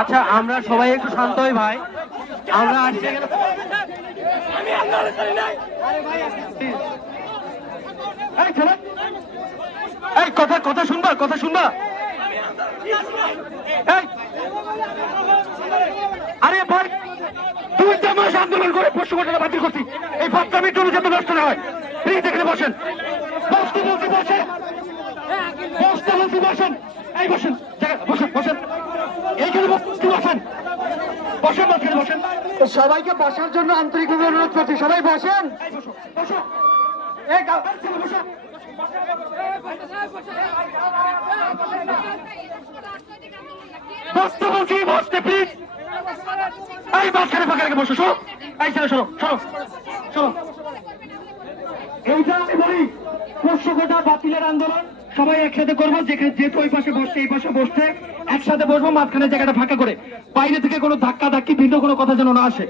আচ্ছা আমরা সবাই একটু শান্ত হই ভাই, আমরা আসছি এখানে। এই ছেলে, এই কথা কথা শুনবা, কথা শুনবা। এই আরে ভাই, 2 মাস আন্দোলন করে পরশু ঘটনা বাতিল করছি, এই ফাঁকটামির জন্য যাতে নষ্ট না হয়। প্লিজ এখানে বসেন, বসতে বলছি বসেন, বসতে বলছি বসেন, এই বসেন, বসেন বসেন, এইখানে বসতে বসেন, বসেন মাঝখানে বসেন। সবাইকে বসার জন্য আন্তরিকভাবে অনুরোধ করছি, সবাই বসেন। বসো, এই ছেলে বসো। বসতে বলছি, বসতে প্লিজ। এই মাঝখানে ফাঁকা রেখে বসো, শোনো, এই ছেলে শোনো শোনো শোনো, এইটা আমি বলি পরশু গোটা বাতিলের আন্দোলন সবাই একসাথে করবো, যেহেতু ওই পাশে বসছে এই পাশে বসছে, একসাথে বসবো, মাঝখানে জায়গাটা ফাঁকা করে, বাইরে থেকে কোনো ধাক্কা ধাক্কি ভিন্ন কোনো কথা যেন না আসে।